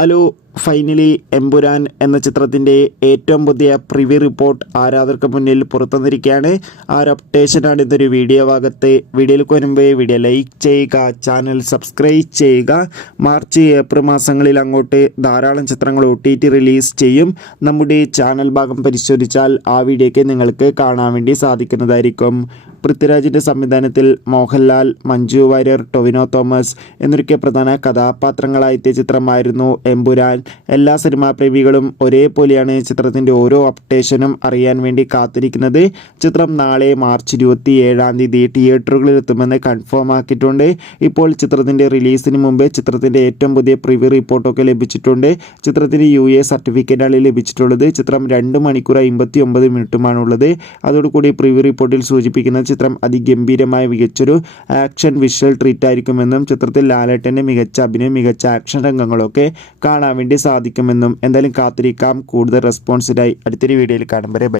Hello, finally Empuraan എന്ന ചിത്രത്തിൻ്റെ ഏറ്റവും പുതിയ പ്രിവ്യൂ റിപ്പോർട്ട് ആരാധകർക്ക് മുന്നിൽ പുറത്തുവന്നിരിക്കുകയാണ്. ആ ഒരു അപ്ഡേഷനാണ് ഇന്നൊരു വീഡിയോ ഭാഗത്ത്. വീഡിയോയിലേക്ക് വരുമ്പോൾ വീഡിയോ ലൈക്ക് ചെയ്യുക, ചാനൽ സബ്സ്ക്രൈബ് ചെയ്യുക. മാർച്ച് ഏപ്രിൽ മാസങ്ങളിൽ അങ്ങോട്ട് ധാരാളം ചിത്രങ്ങൾ OTT റിലീസ് ചെയ്യും. നമ്മുടെ ചാനൽ ഭാഗം പരിശോധിച്ചാൽ ആ വീഡിയോയ്ക്ക് നിങ്ങൾക്ക് കാണാൻ വേണ്ടി സാധിക്കുന്നതായിരിക്കും. പൃഥ്വിരാജിൻ്റെ സംവിധാനത്തിൽ മോഹൻലാൽ, മഞ്ജു വാര്യർ, ടൊവിനോ തോമസ് എന്നൊക്കെ പ്രധാന കഥാപാത്രങ്ങളായെത്തിയ ചിത്രമായിരുന്നു എമ്പുരാൻ. എല്ലാ സിനിമാ പ്രേമികളും ഒരേപോലെയാണ് ചിത്രത്തിൻ്റെ ഓരോ അപ്ഡേഷനും അറിയാൻ വേണ്ടി കാത്തിരിക്കുന്നത്. ചിത്രം നാളെ മാർച്ച് 27 തിയേറ്ററുകളിൽ എത്തുമെന്ന് കൺഫേം ആക്കിയിട്ടുണ്ട്. ഇപ്പോൾ ചിത്രത്തിൻ്റെ റിലീസിന് മുമ്പ് ചിത്രത്തിൻ്റെ ഏറ്റവും പുതിയ പ്രിവ്യൂ റിപ്പോർട്ടൊക്കെ ലഭിച്ചിട്ടുണ്ട്. ചിത്രത്തിന് UA സർട്ടിഫിക്കറ്റാണ് ലഭിച്ചിട്ടുള്ളത്. ചിത്രം 2 മണിക്കൂർ 59 മിനിറ്റുമാണുള്ളത്. അതോടുകൂടി പ്രിവ്യൂ റിപ്പോർട്ടിൽ സൂചിപ്പിക്കുന്ന ചിത്രം അതിഗംഭീരമായ മികച്ചൊരു ആക്ഷൻ വിഷ്വൽ ട്രീറ്റ് ആയിരിക്കുമെന്നും ചിത്രത്തിൽ ലാലേട്ടൻ്റെ മികച്ച അഭിനയം, മികച്ച ആക്ഷൻ രംഗങ്ങളൊക്കെ കാണാൻ വേണ്ടി സാധിക്കുമെന്നും എന്തായാലും കാത്തിരിക്കാം. കൂടുതൽ റെസ്പോൺസിനായി അടുത്തൊരു വീഡിയോയിൽ കാണും വരെ.